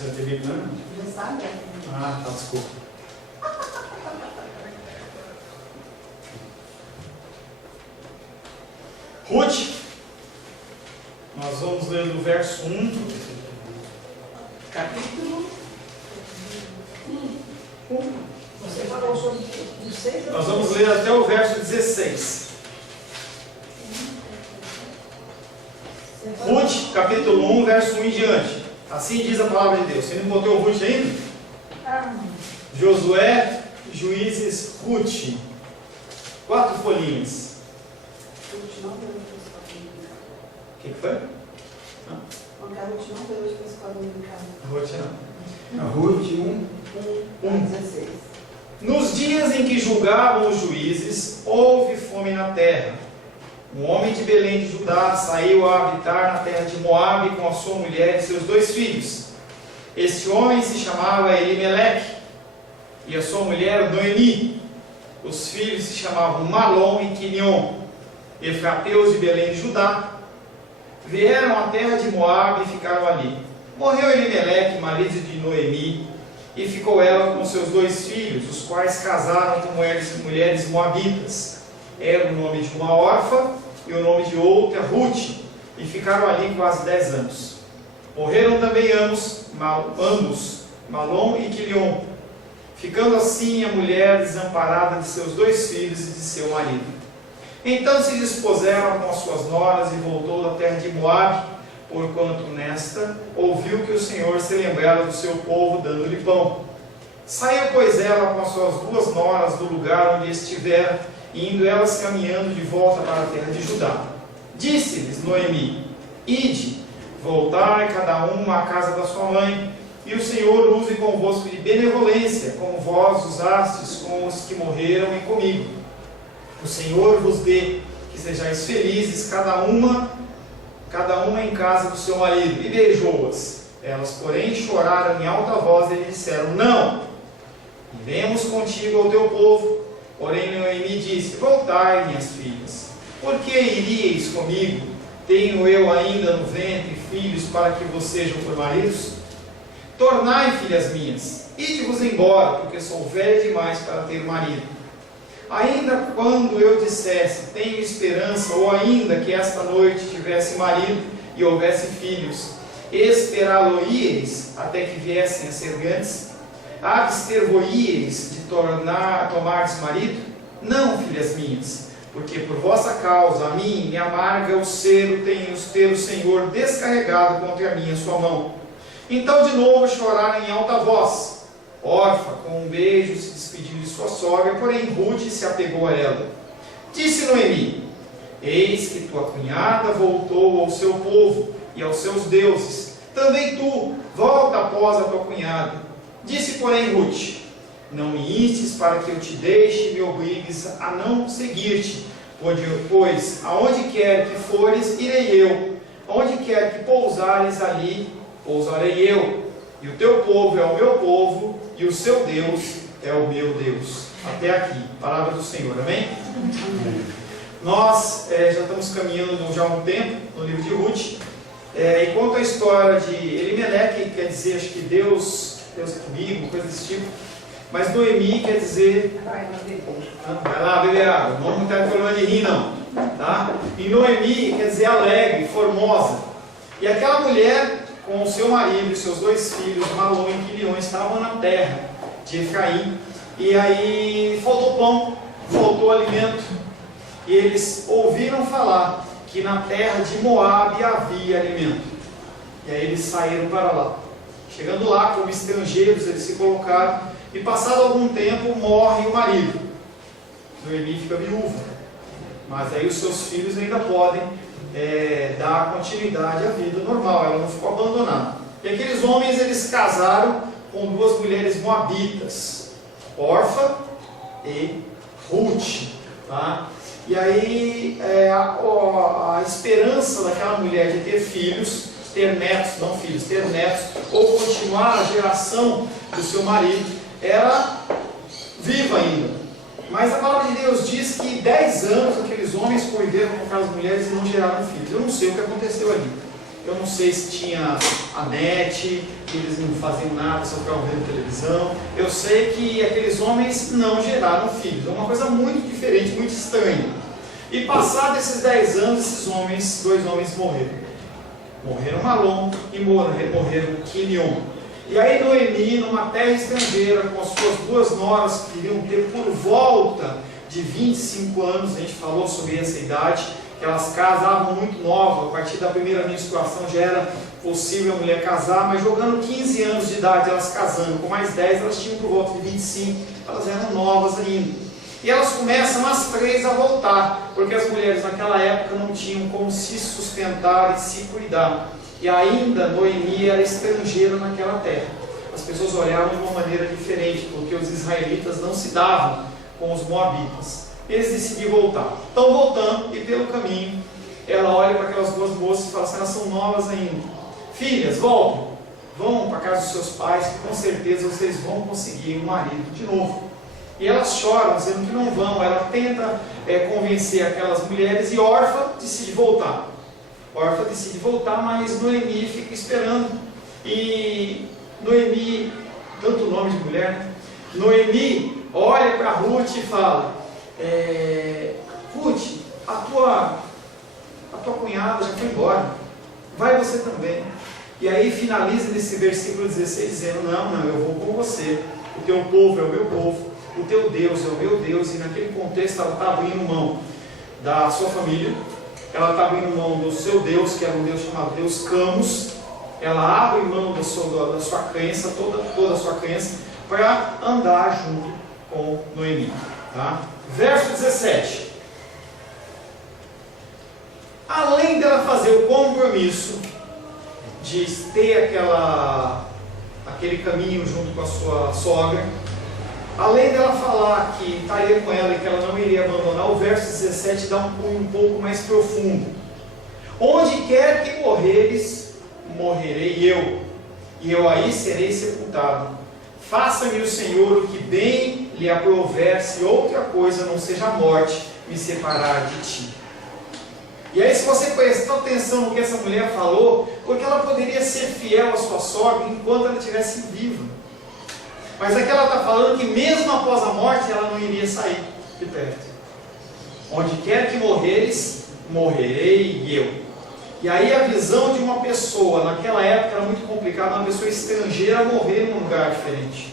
Você não tem Bíblia, não? Já sabe? Ah, tá, desculpa. Ruth, nós vamos ler do verso 1. Capítulo 1. Você falou sobre do 6 ao Nós vamos ler até o verso 16. Ruth, capítulo 1, verso 1 em diante. Assim diz a palavra de Deus. Você não botou o Ruth ainda? Josué, Juízes, Ruth. 4 folhinhas. Ruth não veio para a escola dominical. O que foi? Porque a Ruth não veio hoje para a escola dominical. Ruth não. A Ruth 1. 16. Nos dias em que julgavam os juízes, houve fome na terra. Um homem de Belém de Judá saiu a habitar na terra de Moabe com a sua mulher e seus 2 filhos. Este homem se chamava Elimeleque e a sua mulher Noemi. Os filhos se chamavam Malom e Quilion, efrateus de Belém de Judá. Vieram à terra de Moabe e ficaram ali. Morreu Elimeleque, marido de Noemi, e ficou ela com seus 2 filhos, os quais casaram com mulheres moabitas. Era o nome de uma órfã e o nome de outra, Ruth, e ficaram ali quase 10 anos. Morreram também ambos, Malom e Quilion, ficando assim a mulher desamparada de seus 2 filhos e de seu marido. Então se dispuseram com as suas noras e voltou da terra de Moabe, porquanto nesta ouviu que o Senhor se lembrara do seu povo, dando-lhe pão. Saiu, pois, ela com as suas 2 noras do lugar onde estivera, indo elas caminhando de volta para a terra de Judá. Disse-lhes Noemi: Ide, voltai cada uma à casa da sua mãe, e o Senhor use convosco de benevolência, como vós usastes com os que morreram e comigo. O Senhor vos dê que sejais felizes, cada uma em casa do seu marido. E beijou-as. Elas, porém, choraram em alta voz e lhe disseram: Não, iremos contigo ao teu povo. Porém Noemi disse: Voltai, minhas filhas, por que iríeis comigo? Tenho eu ainda no ventre filhos para que vos sejam por maridos? Tornai, filhas minhas, ide-vos embora, porque sou velha demais para ter marido. Ainda quando eu dissesse: tenho esperança, ou ainda que esta noite tivesse marido e houvesse filhos, esperá-lo-íeis até que viessem a ser grandes? Abster-vos-íeis de tomardes marido? Não, filhas minhas, porque por vossa causa a mim me amarga o ser ter o Senhor descarregado contra mim a sua mão. Então de novo choraram em alta voz. Orfa, com um beijo, se despediu de sua sogra, porém Ruth se apegou a ela. Disse Noemi: Eis que tua cunhada voltou ao seu povo e aos seus deuses. Também tu, volta após a tua cunhada. Disse, porém, Ruth: Não me instes para que eu te deixe e me obrigues a não seguir-te, pois aonde quer que fores, irei eu, aonde quer que pousares, ali pousarei eu, e o teu povo é o meu povo, e o seu Deus é o meu Deus. Até aqui, palavra do Senhor, amém? Nós já estamos caminhando já há um tempo no livro de Ruth, e conta a história de Elimeleque, que quer dizer, acho que Deus é comigo, coisa desse tipo. Mas Noemi quer dizer... Vai lá beber água. Não está com problema de rir, não. Tá? E Noemi quer dizer alegre, formosa. E aquela mulher, com o seu marido e seus 2 filhos, Malom e Quilion, estavam na terra de Efraim. E aí faltou pão, faltou alimento. E eles ouviram falar que na terra de Moabe havia alimento. E aí eles saíram para lá. Chegando lá, como estrangeiros, eles se colocaram, e passado algum tempo, morre o marido. Noemi fica viúva, mas aí os seus filhos ainda podem dar continuidade à vida normal, ela não ficou abandonada. E aqueles homens, eles casaram com 2 mulheres moabitas, Orfa e Ruth. Tá? E aí a esperança daquela mulher de ter filhos, ter netos, não filhos, ter netos, ou continuar a geração do seu marido, era viva ainda. Mas a palavra de Deus diz que 10 anos aqueles homens conviveram com aquelas mulheres e não geraram filhos. Eu não sei o que aconteceu ali. Eu não sei se tinha a net, que eles não faziam nada, só ficavam vendo televisão. Eu sei que aqueles homens não geraram filhos. É uma coisa muito diferente, muito estranha. E passados esses 10 anos, esses dois homens morreram. Morreram Malom e morreram Quilion. E aí Noemi, numa terra estrangeira, com as suas 2 noras, que iriam ter por volta de 25 anos, a gente falou sobre essa idade, que elas casavam muito novas, a partir da primeira menstruação já era possível a mulher casar, mas jogando 15 anos de idade, elas casando, com mais 10, elas tinham por volta de 25, elas eram novas ainda. E elas começam as 3 a voltar, porque as mulheres naquela época não tinham como se sustentar e se cuidar. E ainda Noemi era estrangeira naquela terra. As pessoas olhavam de uma maneira diferente, porque os israelitas não se davam com os moabitas. Eles decidiram voltar. Estão voltando e pelo caminho ela olha para aquelas 2 moças e fala assim, elas são novas ainda. Filhas, voltem, vão para a casa dos seus pais, que com certeza vocês vão conseguir um marido de novo. E elas choram, dizendo que não vão. Ela tenta convencer aquelas mulheres e Orfa decide voltar. Orfa decide voltar, mas Noemi fica esperando. E Noemi, tanto nome de mulher, né? Noemi olha para Ruth e fala, Ruth, a tua cunhada já foi embora, vai você também. E aí finaliza nesse versículo 16 dizendo, não, eu vou com você, o teu povo é o meu povo, o teu Deus é o meu Deus. E naquele contexto ela está abrindo mão da sua família, ela está abrindo mão do seu Deus, que era um Deus chamado Deus Camus. Ela abre mão da sua crença, toda a sua crença, para andar junto com Noemi. Tá? Verso 17. Além dela fazer o compromisso de ter aquele caminho junto com a sua sogra, além dela falar que estaria com ela e que ela não iria abandonar, o verso 17 dá um cunho um pouco mais profundo. Onde quer que morreres, morrerei eu, e eu aí serei sepultado. Faça-me o Senhor o que bem lhe aprouver, se outra coisa não seja a morte me separar de ti. E aí, se você prestar atenção no que essa mulher falou, porque ela poderia ser fiel à sua sogra enquanto ela estivesse viva. Mas aqui ela está falando que mesmo após a morte, ela não iria sair de perto. Onde quer que morreres, morrerei eu. E aí a visão de uma pessoa, naquela época era muito complicado, uma pessoa estrangeira morrer num lugar diferente.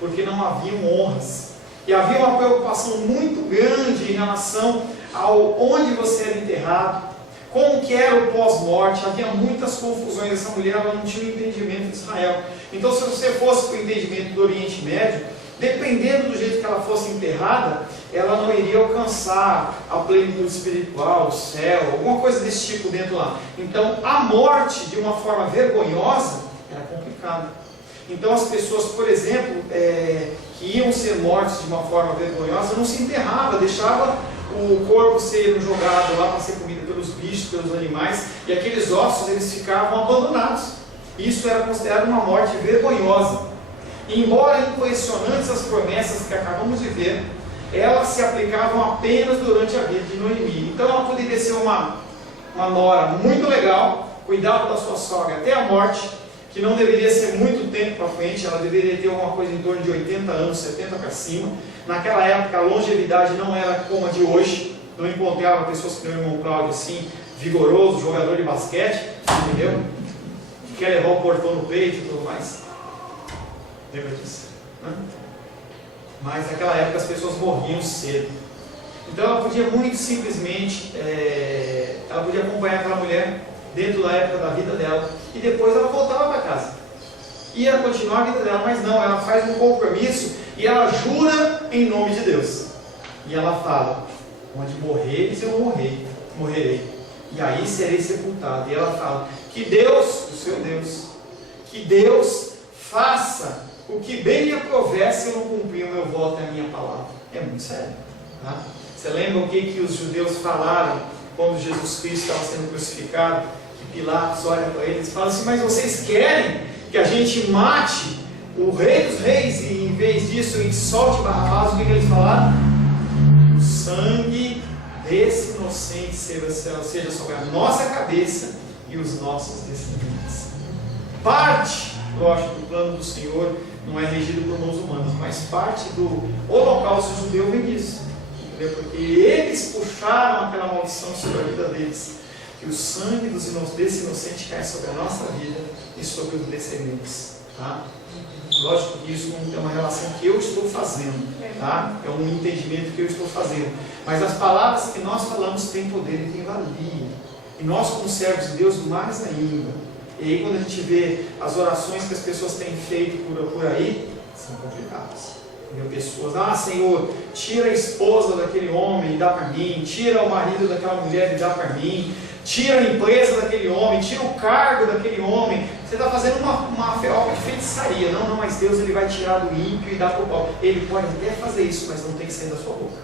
Porque não haviam honras. E havia uma preocupação muito grande em relação ao onde você era enterrado, como que era o pós-morte. Havia muitas confusões. Essa mulher ela não tinha o entendimento de Israel. Então, se você fosse para o entendimento do Oriente Médio, dependendo do jeito que ela fosse enterrada, ela não iria alcançar a plenitude espiritual, o céu, alguma coisa desse tipo dentro lá. Então, a morte de uma forma vergonhosa era complicada. Então, as pessoas, por exemplo, que iam ser mortas de uma forma vergonhosa, não se enterrava, deixava o corpo ser jogado lá para ser comido pelos bichos, pelos animais, e aqueles ossos eles ficavam abandonados. Isso era considerado uma morte vergonhosa. E, embora impressionantes as promessas que acabamos de ver, elas se aplicavam apenas durante a vida de Noemi. Então ela poderia ser uma nora muito legal, cuidava da sua sogra até a morte, que não deveria ser muito tempo para frente, ela deveria ter alguma coisa em torno de 80 anos, 70 para cima. Naquela época a longevidade não era como a de hoje, não encontrava pessoas que nem o irmão Cláudio assim, vigoroso, jogador de basquete, entendeu? Que quer levar o portão no peito e tudo mais. Lembra disso? Né? Mas naquela época as pessoas morriam cedo. Então ela podia muito simplesmente, ela podia acompanhar aquela mulher dentro da época da vida dela, e depois ela voltava para casa. Ia continuar a vida dela, mas não, ela faz um compromisso e ela jura em nome de Deus. E ela fala, onde morreres eu morrerei, e aí serei sepultado. E ela fala, que Deus, o seu Deus, que Deus faça o que bem lhe aprouver se eu não cumprir o meu voto e a minha palavra. É muito sério. Tá? Você lembra o que os judeus falaram quando Jesus Cristo estava sendo crucificado? Que Pilatos olha para eles e fala assim, mas vocês querem que a gente mate o rei dos reis e em vez disso a gente solte Barrabás? O que eles falaram? O sangue desse inocente seja sobre a nossa cabeça e os nossos descendentes. Parte, lógico, do plano do Senhor não é regido por mãos humanas, mas parte do holocausto judeu vem disso, entendeu? Porque eles puxaram aquela maldição sobre a vida deles, que o sangue desse inocente cai sobre a nossa vida e sobre os descendentes, tá? Lógico que isso não é uma relação que eu estou fazendo, tá? É um entendimento que eu estou fazendo, mas as palavras que nós falamos têm poder e têm valia, e nós como servos de Deus mais ainda. E aí quando a gente vê as orações que as pessoas têm feito por aí, são complicadas. Pessoas, Senhor, tira a esposa daquele homem e dá para mim, tira o marido daquela mulher e dá para mim, tira a empresa daquele homem, tira o cargo daquele homem. Você está fazendo uma obra de feitiçaria. Não, mas Deus ele vai tirar do ímpio e dar para o pau. Ele pode até fazer isso, mas não tem que sair da sua boca,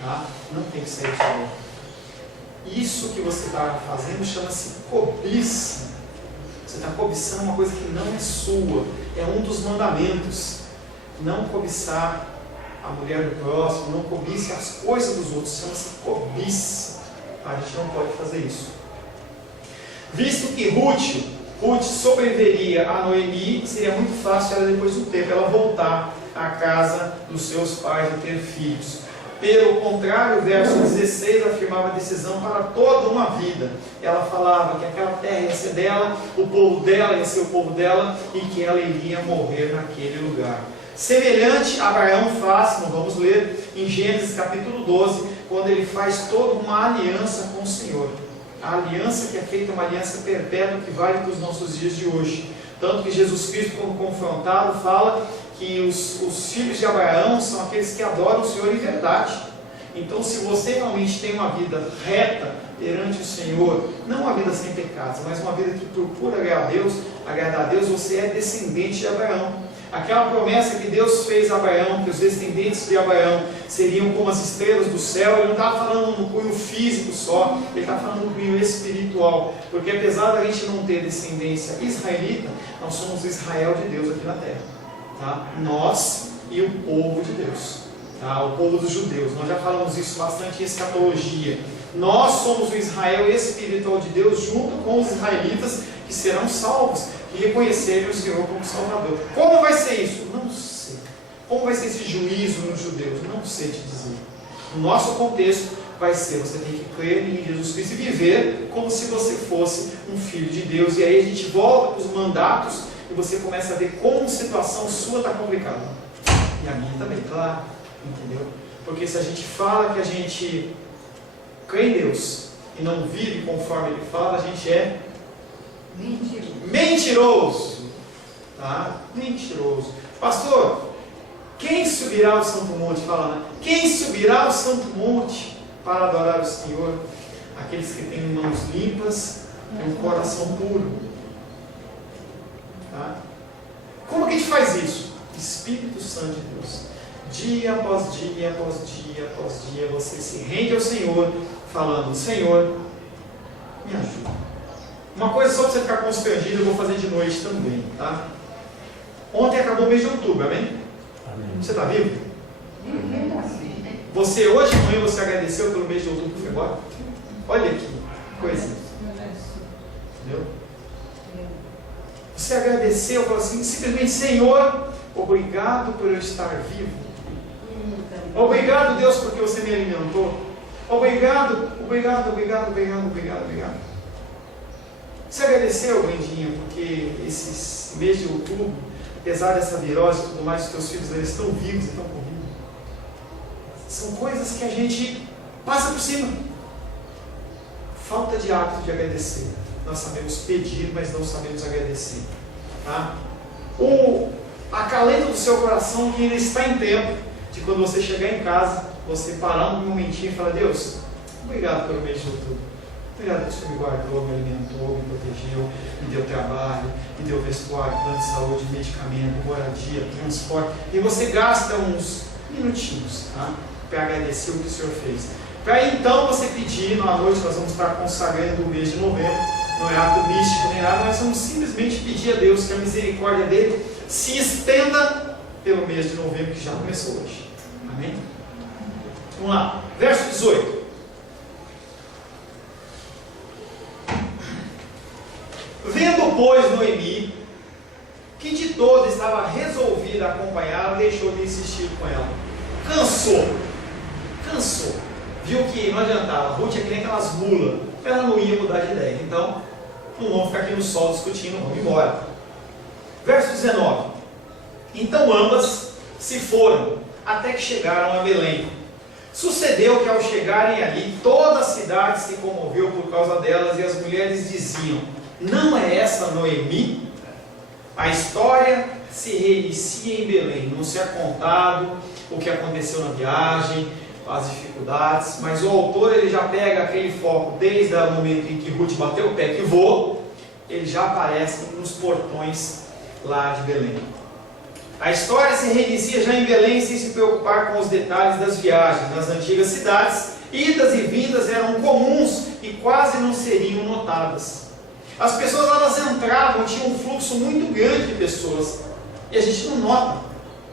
tá? Não tem que sair da sua boca. Isso que você está fazendo chama-se cobiça. Você está cobiçando uma coisa que não é sua. É um dos mandamentos. Não cobiçar a mulher do próximo, não cobice as coisas dos outros. Chama-se cobiça. A gente não pode fazer isso. Visto que Ruth sobreviveria a Noemi, seria muito fácil ela, depois do tempo, ela voltar à casa dos seus pais e ter filhos. Pelo contrário, o verso 16 afirmava a decisão para toda uma vida. Ela falava que aquela terra ia ser dela, o povo dela ia ser o povo dela, e que ela iria morrer naquele lugar. Semelhante a Abraão faz, não vamos ler, em Gênesis capítulo 12, quando ele faz toda uma aliança com o Senhor. A aliança que é feita é uma aliança perpétua que vale para os nossos dias de hoje. Tanto que Jesus Cristo, quando confrontado, fala que os filhos de Abraão são aqueles que adoram o Senhor em verdade. Então, se você realmente tem uma vida reta perante o Senhor, não uma vida sem pecados, mas uma vida que procura agradar a Deus, você é descendente de Abraão. Aquela promessa que Deus fez a Abraão, que os descendentes de Abraão seriam como as estrelas do céu, ele não estava falando no cunho físico só, ele estava falando no cunho espiritual, porque apesar da gente não ter descendência israelita, nós somos o Israel de Deus aqui na terra, tá? Nós e o povo de Deus, tá? O povo dos judeus. Nós já falamos isso bastante em escatologia. Nós somos o Israel espiritual de Deus junto com os israelitas que serão salvos e reconhecerem o Senhor como Salvador. Como vai ser isso? Não sei. Como vai ser esse juízo nos judeus? Não sei te dizer. No nosso contexto vai ser, você tem que crer em Jesus Cristo e viver como se você fosse um filho de Deus. E aí a gente volta para os mandatos e você começa a ver como a situação sua está complicada. E a minha também, claro. Entendeu? Porque se a gente fala que a gente crê em Deus e não vive conforme Ele fala, a gente é mentiroso, tá? Mentiroso. Pastor, quem subirá ao Santo Monte? Fala, né? Quem subirá ao Santo Monte para adorar o Senhor? Aqueles que têm mãos limpas e um coração puro, tá? Como que a gente faz isso? Espírito Santo de Deus. Dia após dia, após dia, após dia, você se rende ao Senhor, falando, Senhor, me ajuda. Uma coisa só para você ficar constrangido, eu vou fazer de noite também, tá? Ontem acabou o mês de outubro, amém? Amém. Você está vivo? Você, hoje de manhã, você agradeceu pelo mês de outubro que foi embora? Olha aqui, coisa. Entendeu? Você agradeceu, falou assim, simplesmente, Senhor, obrigado por eu estar vivo. Obrigado, Deus, porque você me alimentou. Obrigado. Você agradeceu, Brendinha, porque esse mês de outubro, apesar dessa virose e tudo mais, os teus filhos eles estão vivos e estão com vida. São coisas que a gente passa por cima. Falta de hábito de agradecer. Nós sabemos pedir, mas não sabemos agradecer. Tá? Acalento do seu coração que ainda está em tempo de quando você chegar em casa, você parar um momentinho e falar, Deus, obrigado pelo mês de outubro. Obrigado que o Senhor me guardou, me alimentou, me protegeu, me deu trabalho, me deu vestuário, plano de saúde, medicamento, moradia, transporte. E você gasta uns minutinhos, tá? Para agradecer o que o Senhor fez. Para então você pedir, à noite nós vamos estar consagrando o mês de novembro, não é ato místico nem nada, nós vamos simplesmente pedir a Deus que a misericórdia dele se estenda pelo mês de novembro que já começou hoje. Amém? Vamos lá, verso 18. Vendo, pois, Noemi, que de todo estava resolvida a acompanhá-la, deixou de insistir com ela. Cansou. Viu que não adiantava. Ruth é que nem aquelas mulas. Ela não ia mudar de ideia. Então, não vamos ficar aqui no sol discutindo, vamos embora. Verso 19. Então ambas se foram, até que chegaram a Belém. Sucedeu que ao chegarem ali, toda a cidade se comoveu por causa delas, e as mulheres diziam: não é essa Noemi? A história se reinicia em Belém. Não se é contado o que aconteceu na viagem, as dificuldades, mas o autor ele já pega aquele foco desde o momento em que Ruth bateu o pé que voou, ele já aparece nos portões lá de Belém. A história se reinicia já em Belém, sem se preocupar com os detalhes das viagens. Nas antigas cidades, idas e vindas eram comuns e quase não seriam notadas. As pessoas elas entravam, tinha um fluxo muito grande de pessoas, e a gente não nota,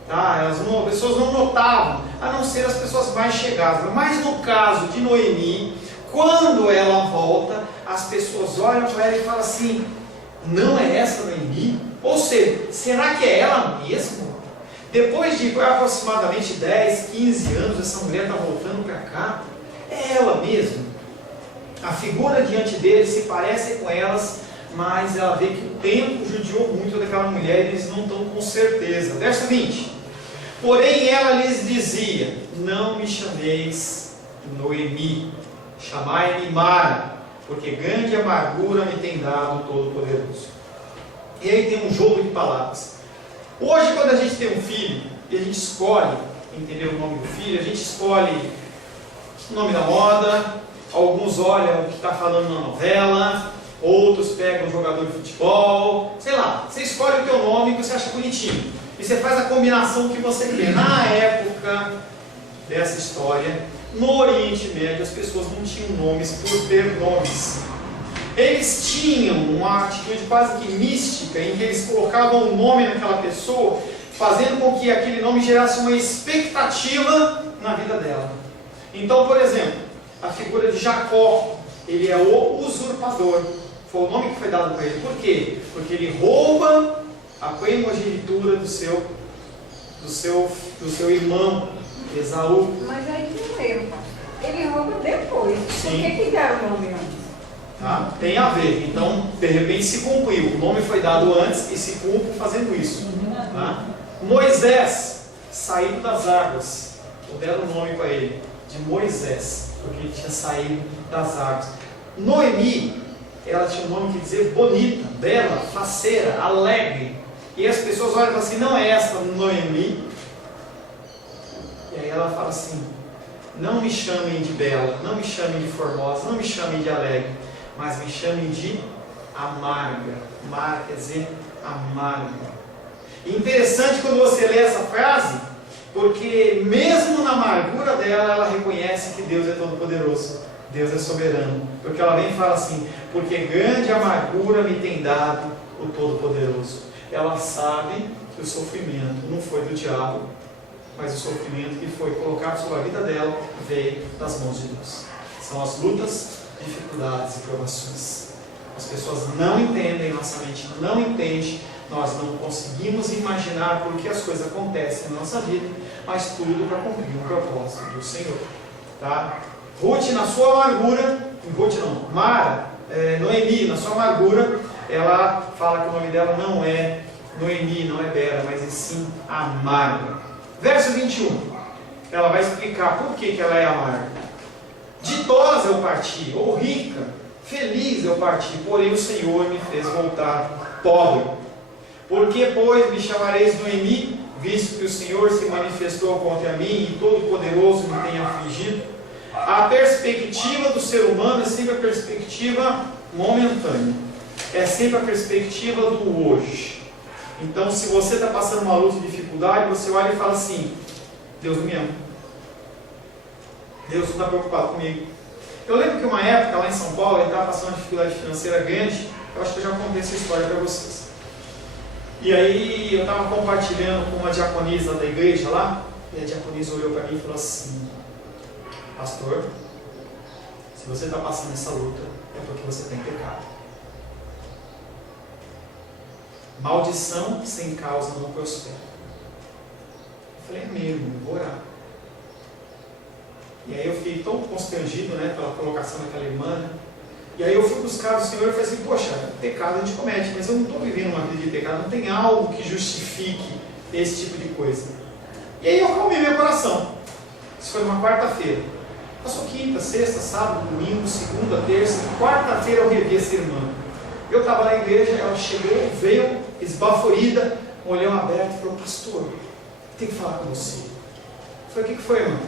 tá? As pessoas não notavam, a não ser as pessoas mais chegadas. Mas no caso de Noemi, quando ela volta, as pessoas olham para ela e falam assim: não é essa Noemi? Ou seja, será que é ela mesmo? Depois de aproximadamente 10, 15 anos, essa mulher está voltando para cá? É ela mesmo? A figura diante deles se parece com elas, mas ela vê que o tempo judiou muito daquela mulher e eles não estão com certeza. Verso 20. Porém ela lhes dizia: não me chameis Noemi, chamai-me Mara, porque grande amargura me tem dado o Todo-Poderoso. E aí tem um jogo de palavras. Hoje, quando a gente tem um filho e a gente escolhe, entendeu, o nome do filho, a gente escolhe o nome da moda. Alguns olham o que está falando na novela, outros pegam um jogador de futebol, sei lá, você escolhe o teu nome que você acha bonitinho, e você faz a combinação que você quer. Na época dessa história, no Oriente Médio, as pessoas não tinham nomes por ter nomes. Eles tinham uma atitude quase que mística, em que eles colocavam um nome naquela pessoa, fazendo com que aquele nome gerasse uma expectativa na vida dela. Então, por exemplo, a figura de Jacó, ele é o usurpador. Foi o nome que foi dado para ele. Por quê? Porque ele rouba a primogenitura do seu irmão, Esaú. Mas aí tem um erro. Ele rouba depois. Sim. Por que deram o nome antes? Tá? Tem a ver. Então, de repente se cumpriu. O nome foi dado antes e se cumpre fazendo isso. Tá? Moisés, saído das águas. Deram o nome para ele de Moisés, porque ele tinha saído das águas. Noemi, ela tinha um nome que dizer bonita, bela, faceira, alegre. E as pessoas olham e falam assim: não é essa Noemi? E aí ela fala assim: não me chamem de bela, não me chamem de formosa, não me chamem de alegre, mas me chamem de amarga. Amarga quer dizer amarga. E interessante quando você lê essa frase, porque mesmo na amargura dela, ela reconhece que Deus é todo-poderoso, Deus é soberano. Porque ela vem e fala assim: porque grande amargura me tem dado o Todo-Poderoso. Ela sabe que o sofrimento não foi do diabo, mas o sofrimento que foi colocado sobre a vida dela veio das mãos de Deus. São as lutas, dificuldades e provações. As pessoas não entendem, nossa mente não entende. Nós não conseguimos imaginar por que as coisas acontecem na nossa vida, mas tudo para cumprir o propósito do Senhor. Tá? Ruth, na sua amargura, Noemi, na sua amargura, ela fala que o nome dela não é Noemi, não é Bera, mas é sim amarga. Verso 21, ela vai explicar por que ela é amarga. Ditosa eu parti, ou rica, feliz eu parti, porém o Senhor me fez voltar pobre. Por que, pois, me chamareis Noemi, visto que o Senhor se manifestou contra mim e Todo-Poderoso me tem afligido? A perspectiva do ser humano é sempre a perspectiva momentânea, é sempre a perspectiva do hoje. Então, se você está passando uma luta de dificuldade, você olha e fala assim: Deus não me ama, Deus não está preocupado comigo. Eu lembro que uma época lá em São Paulo, eu estava passando uma dificuldade financeira grande. Eu acho que eu já contei essa história para vocês. E aí eu estava compartilhando com uma diaconisa da igreja lá, e a diaconisa olhou para mim e falou assim: pastor, se você está passando essa luta, é porque você tem pecado. Maldição sem causa não prospera. Eu falei, é mesmo, vou orar. E aí eu fiquei tão constrangido, né, pela colocação daquela irmã, né? E aí eu fui buscar o Senhor e falei assim, poxa, pecado a gente comete, mas eu não estou vivendo uma vida de pecado, não tem algo que justifique esse tipo de coisa. E aí eu acalmei meu coração. Isso foi numa quarta-feira. Passou quinta, sexta, sábado, domingo, segunda, terça, quarta-feira eu revi essa irmã. Eu estava na igreja, ela chegou, veio, esbaforida, com o olhão aberto, e falou, pastor, tem que falar com você. Eu falei, o que foi, irmão?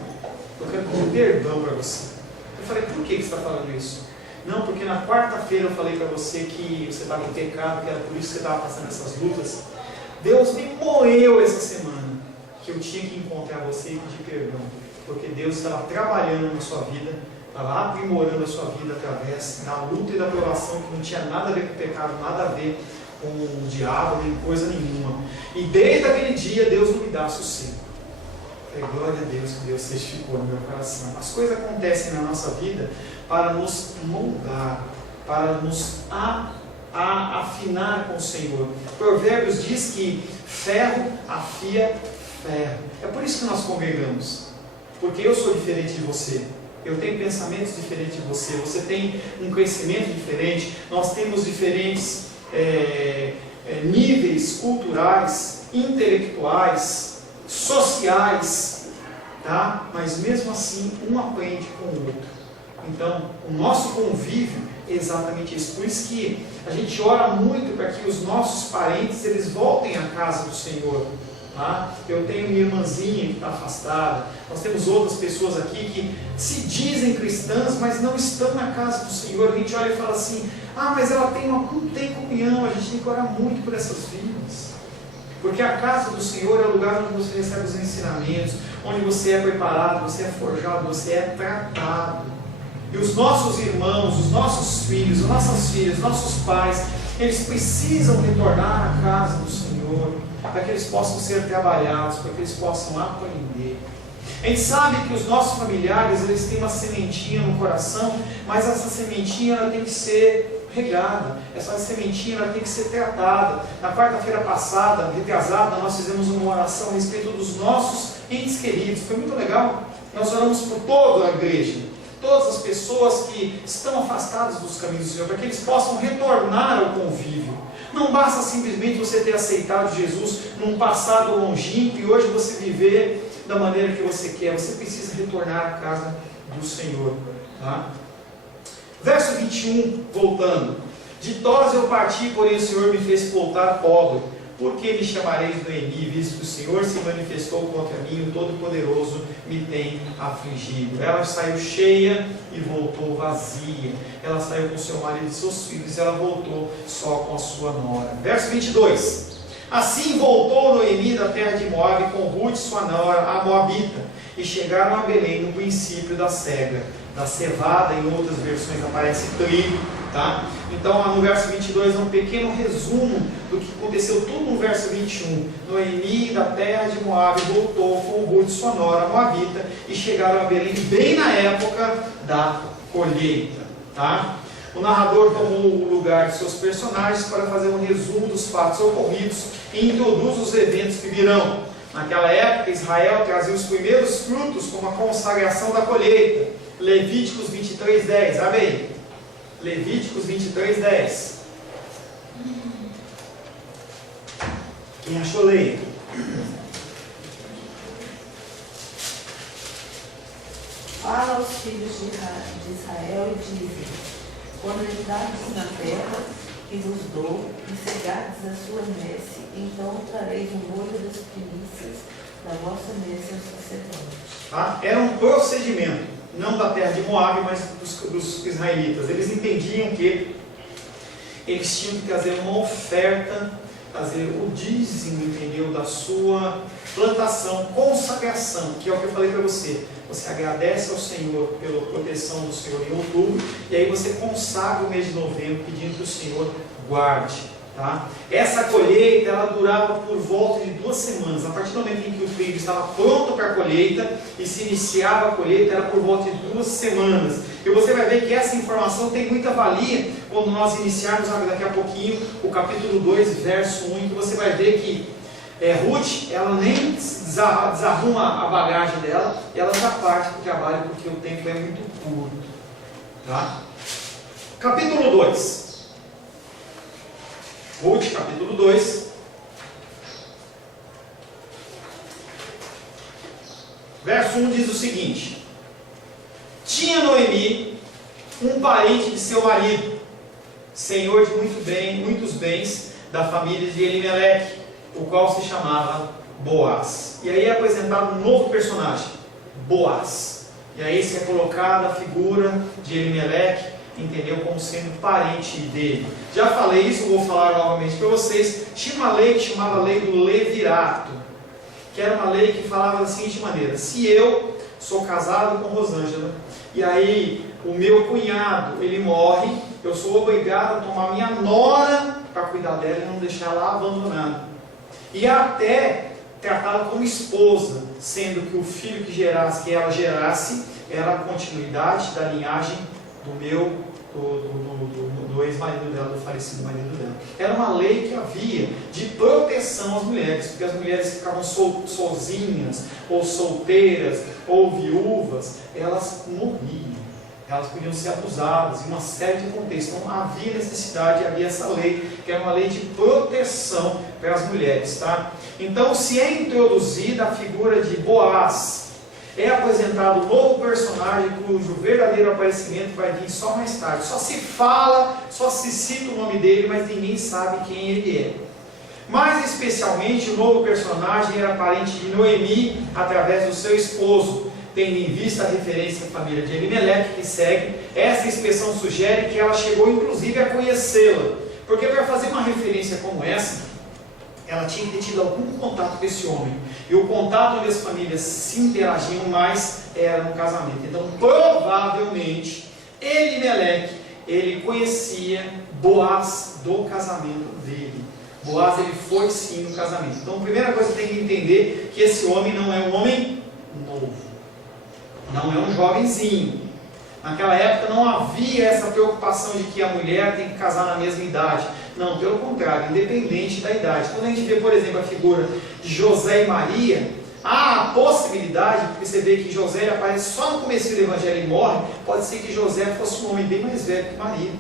Eu quero pedir perdão para você. Eu falei, por que você está falando isso? Não, porque na quarta-feira eu falei para você que você estava em pecado, que era por isso que você estava passando essas lutas. Deus me moeu essa semana, que eu tinha que encontrar você e pedir perdão. Porque Deus estava trabalhando na sua vida, estava aprimorando a sua vida através da luta e da provação, que não tinha nada a ver com o pecado, nada a ver com o diabo, nem coisa nenhuma. E desde aquele dia Deus não me dá sossego. Falei, glória a Deus, que Deus testificou no meu coração. As coisas acontecem na nossa vida para nos moldar, para nos afinar com o Senhor. Provérbios diz que ferro afia ferro. É por isso que nós congregamos. Porque eu sou diferente de você. Eu tenho pensamentos diferentes de você. Você tem um crescimento diferente. Nós temos diferentes níveis culturais, intelectuais, sociais, tá? Mas mesmo assim, um aprende com o outro. Então, o nosso convívio é exatamente isso. Por isso que a gente ora muito para que os nossos parentes eles voltem à casa do Senhor. Tá? Eu tenho minha irmãzinha que está afastada. Nós temos outras pessoas aqui que se dizem cristãs, mas não estão na casa do Senhor. A gente olha e fala assim, mas ela não tem comunhão. A gente tem que orar muito por essas vidas. Porque a casa do Senhor é o lugar onde você recebe os ensinamentos, onde você é preparado, você é forjado, você é tratado. E os nossos irmãos, os nossos filhos, as nossas filhas, os nossos pais, eles precisam retornar à casa do Senhor, para que eles possam ser trabalhados, para que eles possam aprender. A gente sabe que os nossos familiares, eles têm uma sementinha no coração, mas essa sementinha ela tem que ser regada, essa sementinha ela tem que ser tratada. Na quarta-feira passada, retrasada, nós fizemos uma oração a respeito dos nossos entes queridos, foi muito legal. Nós oramos por toda a igreja, todas as pessoas que estão afastadas dos caminhos do Senhor, para que eles possam retornar ao convívio. Não basta simplesmente você ter aceitado Jesus num passado longínquo e hoje você viver da maneira que você quer. Você precisa retornar à casa do Senhor. Tá? Verso 21, voltando. Ditosa eu parti, porém o Senhor me fez voltar pobre. Por que me chamareis Noemi, visto que o Senhor se manifestou contra mim, o Todo-Poderoso me tem afligido? Ela saiu cheia e voltou vazia. Ela saiu com seu marido e seus filhos, e ela voltou só com a sua nora. Verso 22. Assim voltou Noemi da terra de Moabe com Ruth, sua nora, a Moabita, e chegaram a Belém no princípio da cega, da cevada. Em outras versões aparece trigo, tá? Então no verso 22 é um pequeno resumo do que aconteceu tudo no verso 21. Noemi da terra de Moabe voltou com Ruth, sua nora, a Moabita, e chegaram a Belém bem na época da colheita, tá? O narrador tomou o lugar de seus personagens para fazer um resumo dos fatos ocorridos e introduz os eventos que virão. Naquela época, Israel trazia os primeiros frutos como a consagração da colheita. Levíticos 23:10. Abre aí. Levíticos 23:10. Quem achou, leia. Fala aos filhos de Israel e dize: quando entrardes na terra que vos dou, e cegardes a sua messe, então trareis o molho das primícias da vossa messe aos sacerdotes. Tá? Era um procedimento, não da terra de Moabe, mas dos israelitas. Eles entendiam que eles tinham que trazer uma oferta, fazer o dízimo, entendeu? Da sua plantação, consagração, que é o que eu falei para você. Você agradece ao Senhor pela proteção do Senhor em outubro, e aí você consagra o mês de novembro, pedindo que o Senhor guarde. Tá? Essa colheita ela durava por volta de 2 semanas. A partir do momento em que o trigo estava pronto para a colheita e se iniciava a colheita, era por volta de 2 semanas. E você vai ver que essa informação tem muita valia quando nós iniciarmos daqui a pouquinho o capítulo 2, verso 1, em que você vai ver que Ruth, ela nem desarruma a bagagem dela, ela já parte para o trabalho porque o tempo é muito curto. Tá? Capítulo 2. Ruth, capítulo 2. Verso 1 diz o seguinte: tinha Noemi um parente de seu marido, senhor de muitos bens da família de Elimeleque, o qual se chamava Boaz. E aí é apresentado um novo personagem, Boaz. E aí se é colocada a figura de Elimeleque, entendeu, como sendo parente dele. Já falei isso, vou falar novamente para vocês. Tinha uma lei que chamava lei do levirato, que era uma lei que falava da seguinte maneira: se eu sou casado com Rosângela, e aí o meu cunhado, ele morre, eu sou obrigado a tomar minha nora para cuidar dela e não deixar ela abandonada. E até tratá-la como esposa, sendo que o filho que ela gerasse, era a continuidade da linhagem do ex-marido dela, do falecido marido dela. Era uma lei que havia de proteção às mulheres, porque as mulheres que ficavam sozinhas, ou solteiras, ou viúvas, elas morriam. Elas podiam ser abusadas em uma série de contextos. Então havia necessidade, havia essa lei, que era uma lei de proteção para as mulheres. Tá? Então se é introduzida a figura de Boaz, é apresentado um novo personagem cujo verdadeiro aparecimento vai vir só mais tarde. Só se fala, só se cita o nome dele, mas ninguém sabe quem ele é. Mais especialmente, o novo personagem era parente de Noemi através do seu esposo, tendo em vista a referência à família de Elimeleque que segue. Essa expressão sugere que ela chegou inclusive a conhecê-la, porque para fazer uma referência como essa, ela tinha que ter tido algum contato com esse homem, e o contato onde as famílias se interagiam mais era no casamento. Então provavelmente Elimeleque, ele conhecia Boaz do casamento dele. Boaz, ele foi sim no casamento. Então a primeira coisa que tem que entender que esse homem não é um homem novo, não é um jovenzinho. Naquela época não havia essa preocupação de que a mulher tem que casar na mesma idade. Não, pelo contrário, independente da idade. Quando a gente vê, por exemplo, a figura de José e Maria, há a possibilidade, porque você vê que José aparece só no começo do Evangelho e morre, pode ser que José fosse um homem bem mais velho que Maria.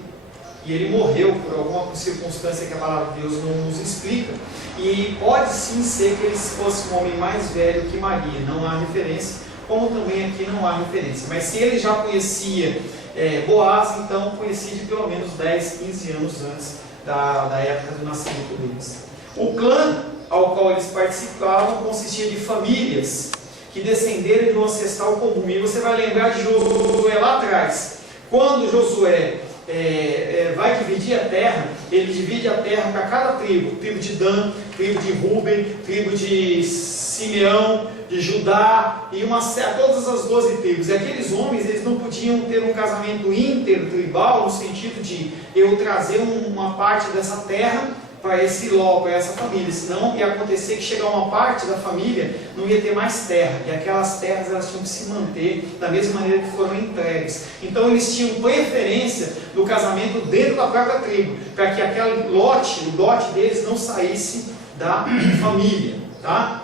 E ele morreu por alguma circunstância que a palavra de Deus não nos explica. E pode sim ser que ele fosse um homem mais velho que Maria. Não há referência, como também aqui não há referência. Mas se ele já conhecia Boaz, então conhecia de pelo menos 10, 15 anos antes da época do nascimento deles. O clã ao qual eles participavam consistia de famílias que descenderam de um ancestral comum. E você vai lembrar de Josué lá atrás. Quando Josué vai dividir a terra, ele divide a terra para cada tribo: tribo de Dan, tribo de Ruben, tribo de Simeão, de Judá, e todas as 12 tribos. E aqueles homens, eles não podiam ter um casamento intertribal, no sentido de eu trazer uma parte dessa terra para esse para essa família, senão ia acontecer que chegar uma parte da família não ia ter mais terra, e aquelas terras elas tinham que se manter da mesma maneira que foram entregues. Então eles tinham preferência do casamento dentro da própria tribo, para que aquele o dote deles não saísse da família. Tá?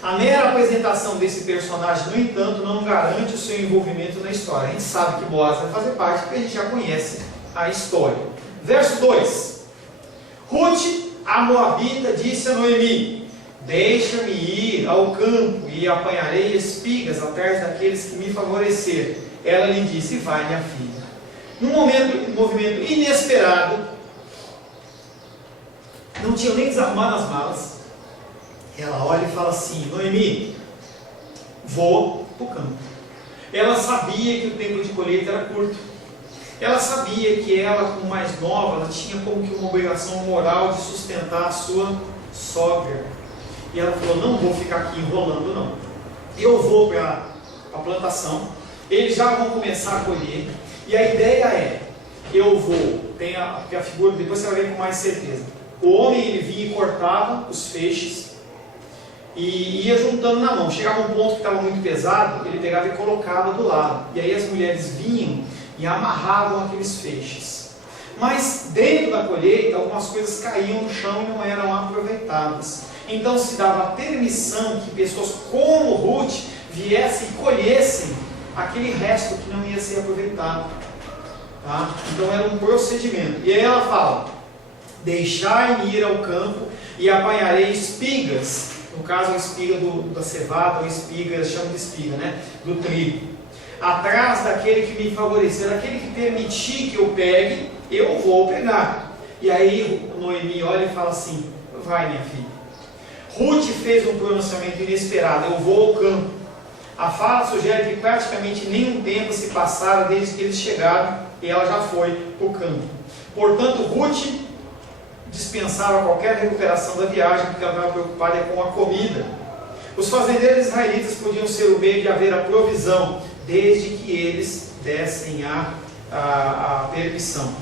A mera apresentação desse personagem, no entanto, não garante o seu envolvimento na história. A gente sabe que Boaz vai fazer parte, porque a gente já conhece a história. Verso 2: Ruth, a moabita, disse a Noemi: deixa-me ir ao campo e apanharei espigas atrás daqueles que me favoreceram. Ela lhe disse: vai, minha filha. Num movimento inesperado, não tinha nem desarrumado as malas, ela olha e fala assim: Noemi, vou para o campo. Ela sabia que o tempo de colheita era curto. Ela sabia que ela, como mais nova, ela tinha como que uma obrigação moral de sustentar a sua sogra. E ela falou: não vou ficar aqui enrolando, não. Eu vou para a plantação, eles já vão começar a colher. E a ideia é eu vou, porque a figura, depois você vai ver com mais certeza. O homem, ele vinha e cortava os feixes e ia juntando na mão. Chegava um ponto que estava muito pesado, ele pegava e colocava do lado. E aí as mulheres vinham e amarravam aqueles feixes. Mas dentro da colheita, algumas coisas caíam no chão e não eram aproveitadas. Então se dava permissão que pessoas como Ruth viessem e colhessem aquele resto que não ia ser aproveitado. Tá? Então era um procedimento. E aí ela fala: deixai-me ir ao campo e apanharei espigas. No caso, a espiga da cevada, ou espiga, chamam de espiga, né? Do trigo. Atrás daquele que me favorecer, daquele que permitir que eu pegue, eu vou pegar. E aí Noemi olha e fala assim: vai, minha filha. Ruth fez um pronunciamento inesperado: eu vou ao campo. A fala sugere que praticamente nenhum tempo se passara desde que eles chegaram e ela já foi para o campo. Portanto, Ruth dispensava qualquer recuperação da viagem, porque ela estava preocupada com a comida. Os fazendeiros israelitas podiam ser o meio de haver a provisão, desde que eles dessem a permissão.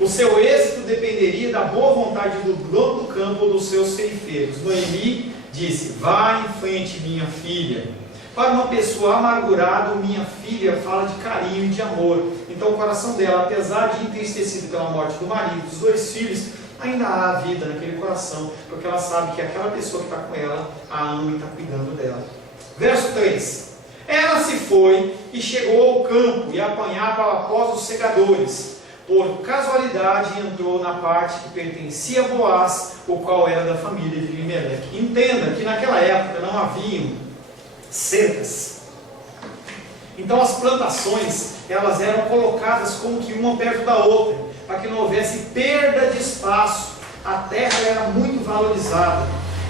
O seu êxito dependeria da boa vontade do dono do campo ou dos seus ceifeiros. Noemi disse: vá em frente, minha filha. Para uma pessoa amargurada, minha filha fala de carinho e de amor. Então o coração dela, apesar de entristecido pela morte do marido, dos 2 filhos, ainda há vida naquele coração, porque ela sabe que aquela pessoa que está com ela a ama e está cuidando dela. Verso 3: ela se foi e chegou ao campo e apanhava após os segadores. Por casualidade entrou na parte que pertencia a Boaz, o qual era da família de Elimeleque. Entenda que naquela época não haviam cercas. Então as plantações, elas eram colocadas como que uma perto da outra, para que não houvesse perda de espaço. A terra era muito valorizada.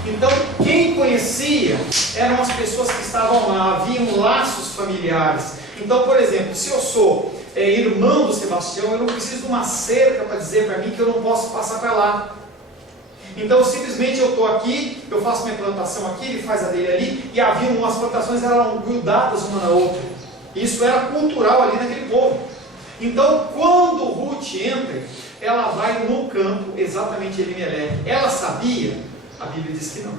Então quem conhecia eram as pessoas que estavam lá, haviam laços familiares. Então, por exemplo, se eu sou irmão do Sebastião, eu não preciso de uma cerca para dizer para mim que eu não posso passar para lá. Então simplesmente eu estou aqui, eu faço minha plantação aqui, ele faz a dele ali, e havia umas plantações que eram grudadas uma na outra. Isso era cultural ali naquele povo. Então quando Ruth entra, ela vai no campo exatamente Elimeleque. Ela sabia? A Bíblia diz que não.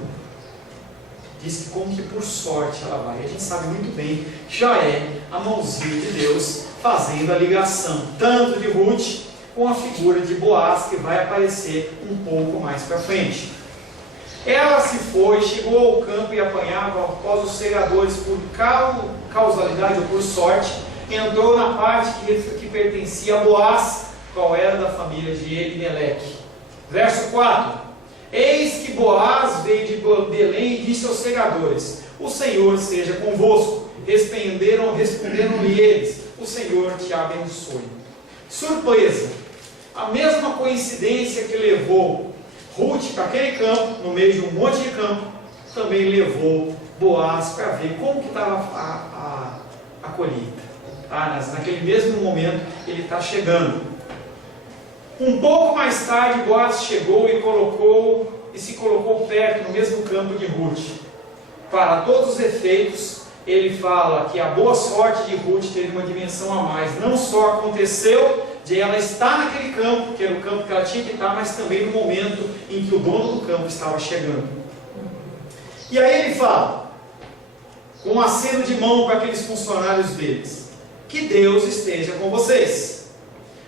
Diz que como que por sorte ela vai. A gente sabe muito bem que já é a mãozinha de Deus fazendo a ligação, tanto de Ruth com a figura de Boaz, que vai aparecer um pouco mais para frente. Ela se foi, chegou ao campo e apanhava após os segadores por causalidade ou por sorte, entrou na parte que pertencia a Boaz, qual era da família de Elimeleque. Verso 4: eis que Boaz veio de Belém e disse aos segadores: o Senhor seja convosco. Responderam-lhe eles: o Senhor te abençoe. Surpresa! A mesma coincidência que levou Ruth para aquele campo, no meio de um monte de campo, também levou Boaz para ver como que estava a colheita. Naquele mesmo momento ele está chegando. Um pouco mais tarde, Boaz chegou e se colocou perto, no mesmo campo de Ruth. Para todos os efeitos, ele fala que a boa sorte de Ruth teve uma dimensão a mais. Não só aconteceu de ela estar naquele campo, que era o campo que ela tinha que estar, mas também no momento em que o dono do campo estava chegando. E aí ele fala, com um aceno de mão para aqueles funcionários deles: que Deus esteja com vocês.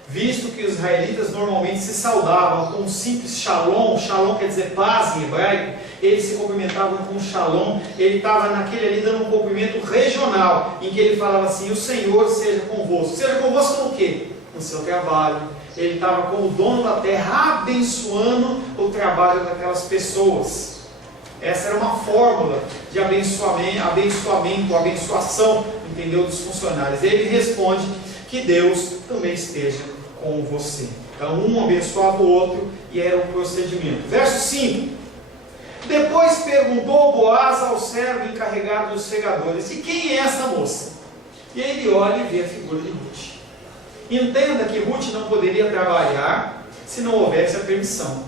Visto que os israelitas normalmente se saudavam com um simples shalom, shalom quer dizer paz em hebraico, eles se cumprimentavam com shalom. Ele estava naquele ali dando um cumprimento regional, em que ele falava assim: o Senhor seja convosco. Seja convosco no quê? No seu trabalho. Ele estava como dono da terra, abençoando o trabalho daquelas pessoas. Essa era uma fórmula de abençoação, entendeu, dos funcionários. Ele responde que Deus também esteja com você. Então um abençoava o outro e era um procedimento. Verso 5: depois perguntou Boaz ao servo encarregado dos segadores: e quem é essa moça? E ele olha e vê a figura de Ruth. Entenda que Ruth não poderia trabalhar se não houvesse a permissão.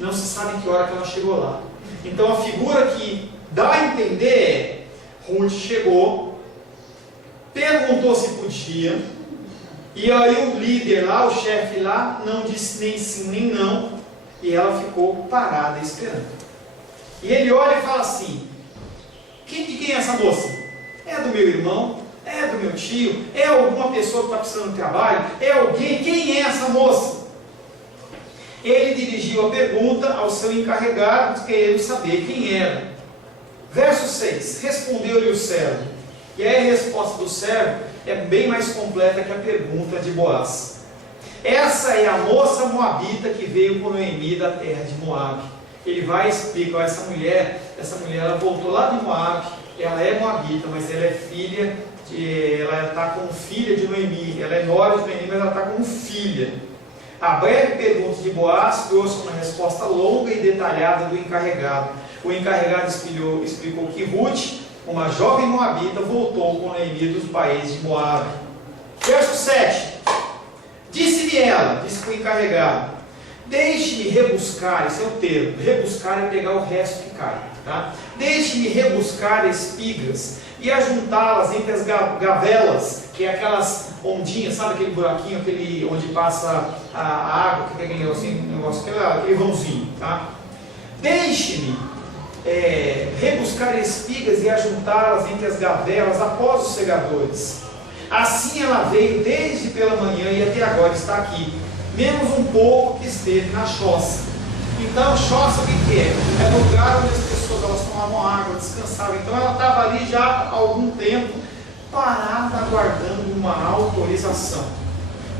Não se sabe em que hora que ela chegou lá. Então a figura que dá a entender é: Ruth chegou, perguntou se podia, E aí o líder lá, o chefe lá, não disse nem sim nem não, e ela ficou parada esperando. E ele olha e fala assim: de quem é essa moça? É do meu irmão? É do meu tio? É alguma pessoa que está precisando de trabalho? É alguém? Quem é essa moça? Ele dirigiu a pergunta ao seu encarregado, querendo saber quem era. Verso 6, respondeu-lhe o servo. E aí a resposta do servo é bem mais completa que a pergunta de Boaz. Essa é a moça moabita que veio com Noemi da terra de Moabe. Ele vai e explica: essa mulher ela voltou lá de Moabe, ela é moabita, mas ela é filha ela está como filha de Noemi, ela é nora de Noemi, mas ela está como filha. A breve pergunta de Boaz trouxe uma resposta longa e detalhada do encarregado. O encarregado explicou que Ruth, uma jovem moabita, voltou com Noemi dos países de Moabe. Verso 7. Disse-lhe ela, disse para o encarregado: deixe-me rebuscar, esse é o termo, rebuscar é pegar o resto que cai, tá? Deixe-me rebuscar espigas e ajuntá-las entre as gavelas, que é aquelas ondinhas, sabe aquele buraquinho, aquele onde passa a água, que tem aquele negócio, aquele vãozinho, tá? Deixe-me rebuscar espigas e ajuntá-las entre as gavelas após os segadores. Assim ela veio desde pela manhã e até agora está aqui, menos um pouco que esteve na choça. Então, choça o que é? É lugar onde as pessoas elas tomavam água, descansavam. Então ela estava ali já há algum tempo, parada, aguardando uma autorização.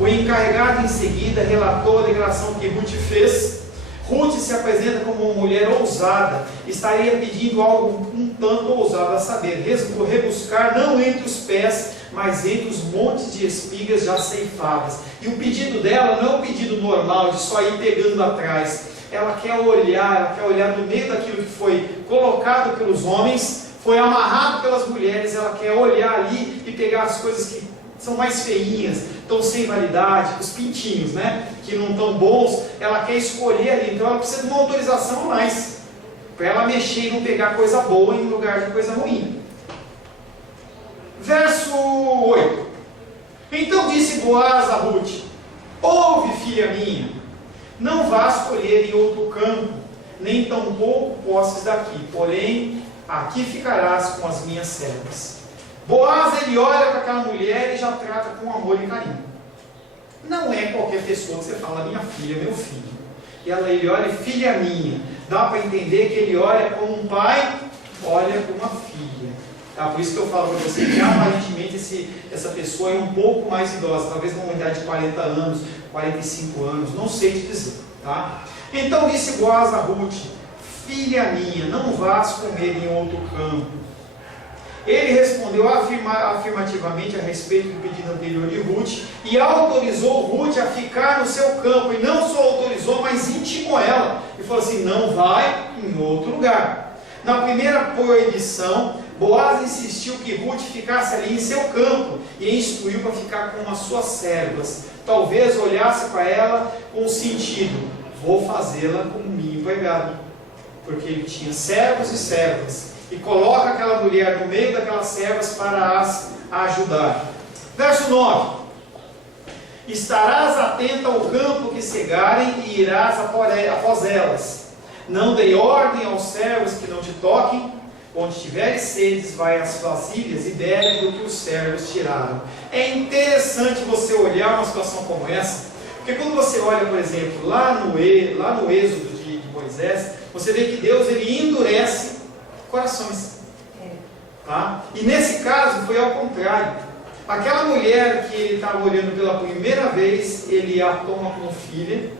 O encarregado em seguida relatou a declaração que Ruth fez. Ruth se apresenta como uma mulher ousada, estaria pedindo algo um tanto ousado, a saber, rebuscar não entre os pés, mas entre os montes de espigas já ceifadas. E o pedido dela não é um pedido normal, de só ir pegando atrás. Ela quer olhar no meio daquilo que foi colocado pelos homens, foi amarrado pelas mulheres, ela quer olhar ali e pegar as coisas que são mais feinhas, estão sem validade, os pintinhos, né, que não estão bons, ela quer escolher ali. Então ela precisa de uma autorização a mais, para ela mexer e não pegar coisa boa em lugar de coisa ruim. Verso 8. Então disse Boaz a Ruth: ouve, filha minha, não vás colher em outro campo, nem tampouco posses daqui, porém aqui ficarás com as minhas servas. Boaz, ele olha para aquela mulher e já trata com amor e carinho. Não é qualquer pessoa que você fala: minha filha, meu filho. E ele olha: filha minha. Dá para entender que ele olha como um pai olha como uma filha. Tá? Por isso que eu falo para você que aparentemente essa pessoa é um pouco mais idosa, talvez com uma idade de 40 anos, 45 anos, não sei te dizer. Tá? Então disse Boaz a Ruth: filha minha, não vás comer em outro campo. Ele respondeu afirmativamente a respeito do pedido anterior de Ruth e autorizou Ruth a ficar no seu campo. E não só autorizou, mas intimou ela e falou assim: não vai em outro lugar. Na primeira proibição, Boaz insistiu que Ruth ficasse ali em seu campo e a instruiu para ficar com as suas servas. Talvez olhasse para ela com o sentido: vou fazê-la como minha empregada, porque ele tinha servos e servas. E coloca aquela mulher no meio daquelas servas para as ajudar. Verso 9. Estarás atenta ao campo que cegarem e irás após elas. Não dei ordem aos servos que não te toquem. Onde tiveres sedes, vai às vasilhas e bebe do que os servos tiraram. É interessante você olhar uma situação como essa, porque quando você olha, por exemplo, lá no Êxodo de Moisés, você vê que Deus ele endurece corações. Tá? E nesse caso foi ao contrário. Aquela mulher que ele estava olhando pela primeira vez, ele a toma como filha,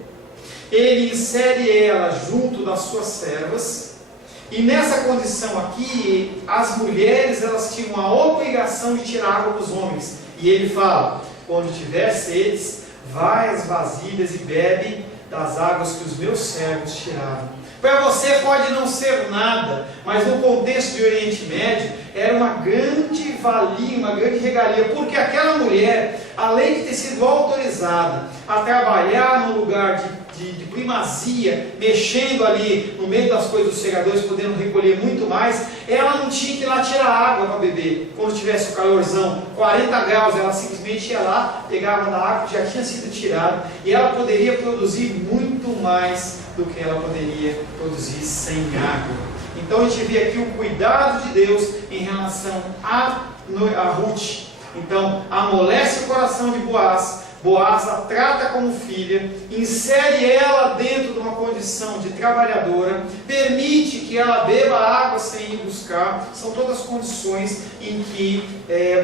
ele insere ela junto das suas servas, e nessa condição aqui, as mulheres elas tinham a obrigação de tirar água dos homens. E ele fala: quando tiver sedes, vai às vasilhas e bebe das águas que os meus servos tiraram. Para você pode não ser nada, mas no contexto do Oriente Médio, era uma grande valia, uma grande regalia, porque aquela mulher, além de ter sido autorizada a trabalhar no lugar de de primazia, mexendo ali no meio das coisas dos segadores, podendo recolher muito mais, ela não tinha que ir lá tirar água para beber. Quando tivesse o calorzão, 40 graus, ela simplesmente ia lá, pegava da água que já tinha sido tirada, e ela poderia produzir muito mais do que ela poderia produzir sem água. Então a gente vê aqui o cuidado de Deus em relação a Ruth. Então amolece o coração de Boaz, Boaz a trata como filha, insere ela dentro de uma condição de trabalhadora, permite que ela beba água sem ir buscar. São todas condições em que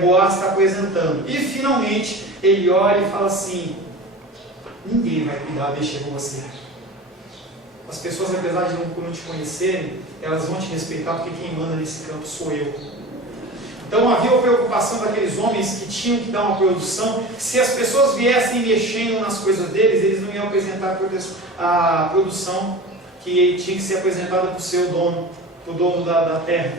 Boaz está apresentando. E finalmente ele olha e fala assim: ninguém vai cuidar, mexer com você. As pessoas, apesar de não te conhecerem, elas vão te respeitar, porque quem manda nesse campo sou eu. Então havia a preocupação daqueles homens que tinham que dar uma produção. Se as pessoas viessem mexendo nas coisas deles, eles não iam apresentar a produção que tinha que ser apresentada para o seu dono, para o dono da terra.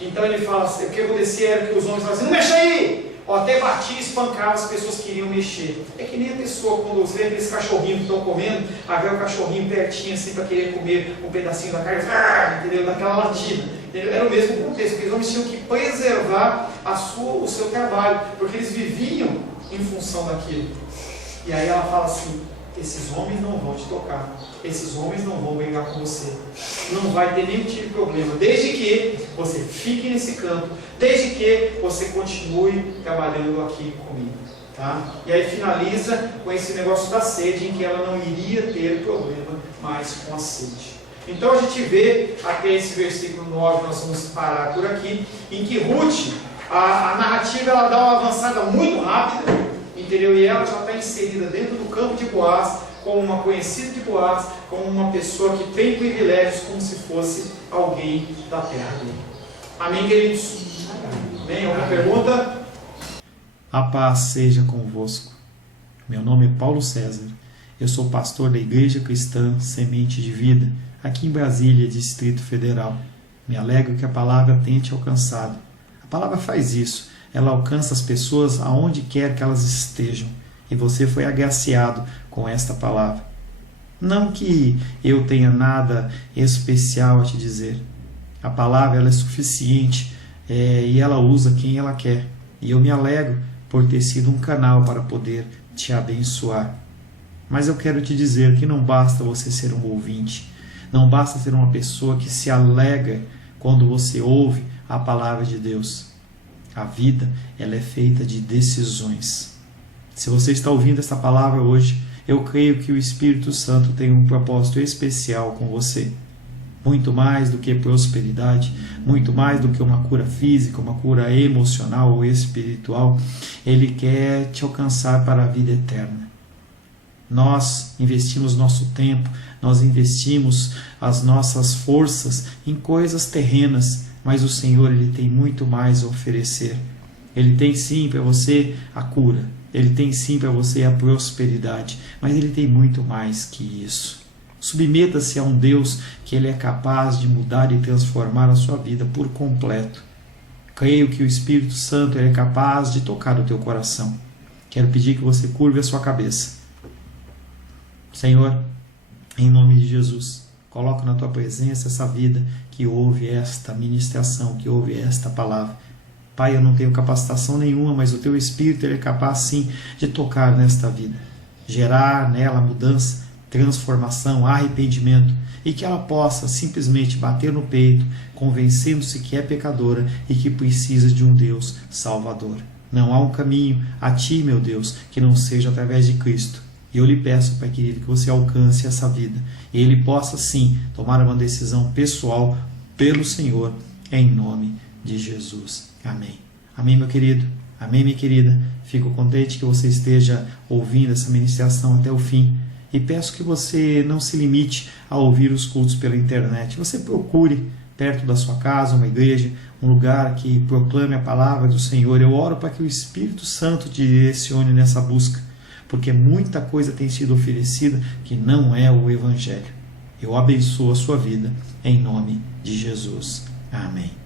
Então ele fala assim, o que acontecia era que os homens falavam assim: não mexa aí! Até batia e espancava as pessoas que queriam mexer. É que nem a pessoa, quando você vê aqueles cachorrinhos que estão comendo, aí vem o cachorrinho pertinho assim para querer comer um pedacinho da carne, entendeu? Daquela latida. Era o mesmo contexto, porque os homens tinham que preservar o seu trabalho, porque eles viviam em função daquilo. E aí ela fala assim: esses homens não vão te tocar, esses homens não vão brigar com você, não vai ter nenhum tipo de problema, desde que você fique nesse campo, desde que você continue trabalhando aqui comigo. Tá? E aí finaliza com esse negócio da sede, em que ela não iria ter problema mais com a sede. Então a gente vê até esse versículo 9, nós vamos parar por aqui, em que Ruth, a narrativa ela dá uma avançada muito rápida, entendeu? E ela já está inserida dentro do campo de Boaz, como uma conhecida de Boaz, como uma pessoa que tem privilégios, como se fosse alguém da terra dele. Amém, queridos? Amém? Alguma pergunta? A paz seja convosco. Meu nome é Paulo César. Eu sou pastor da Igreja Cristã Semente de Vida, aqui em Brasília, Distrito Federal. Me alegro que a palavra tenha te alcançado. A palavra faz isso. Ela alcança as pessoas aonde quer que elas estejam. E você foi agraciado com esta palavra. Não que eu tenha nada especial a te dizer. A palavra ela é suficiente e ela usa quem ela quer. E eu me alegro por ter sido um canal para poder te abençoar. Mas eu quero te dizer que não basta você ser um ouvinte. Não basta ser uma pessoa que se alegra quando você ouve a palavra de Deus. A vida ela é feita de decisões. Se você está ouvindo essa palavra hoje, eu creio que o Espírito Santo tem um propósito especial com você. Muito mais do que prosperidade, muito mais do que uma cura física, uma cura emocional ou espiritual, Ele quer te alcançar para a vida eterna. Nós investimos nosso tempo, nós investimos as nossas forças em coisas terrenas, mas o Senhor ele tem muito mais a oferecer. Ele tem sim para você a cura, Ele tem sim para você a prosperidade, mas Ele tem muito mais que isso. Submeta-se a um Deus que Ele é capaz de mudar e transformar a sua vida por completo. Creio que o Espírito Santo ele é capaz de tocar o teu coração. Quero pedir que você curve a sua cabeça. Senhor, em nome de Jesus, coloco na tua presença essa vida que ouve esta ministração, que ouve esta palavra. Pai, eu não tenho capacitação nenhuma, mas o teu Espírito ele é capaz sim de tocar nesta vida, gerar nela mudança, transformação, arrependimento, e que ela possa simplesmente bater no peito, convencendo-se que é pecadora e que precisa de um Deus salvador. Não há um caminho a ti, meu Deus, que não seja através de Cristo. E eu lhe peço, Pai querido, que você alcance essa vida e ele possa sim tomar uma decisão pessoal pelo Senhor, em nome de Jesus. Amém. Amém, meu querido. Amém, minha querida. Fico contente que você esteja ouvindo essa ministração até o fim. E peço que você não se limite a ouvir os cultos pela internet. Você procure perto da sua casa uma igreja, um lugar que proclame a palavra do Senhor. Eu oro para que o Espírito Santo te direcione nessa busca, porque muita coisa tem sido oferecida que não é o Evangelho. Eu abençoo a sua vida em nome de Jesus. Amém.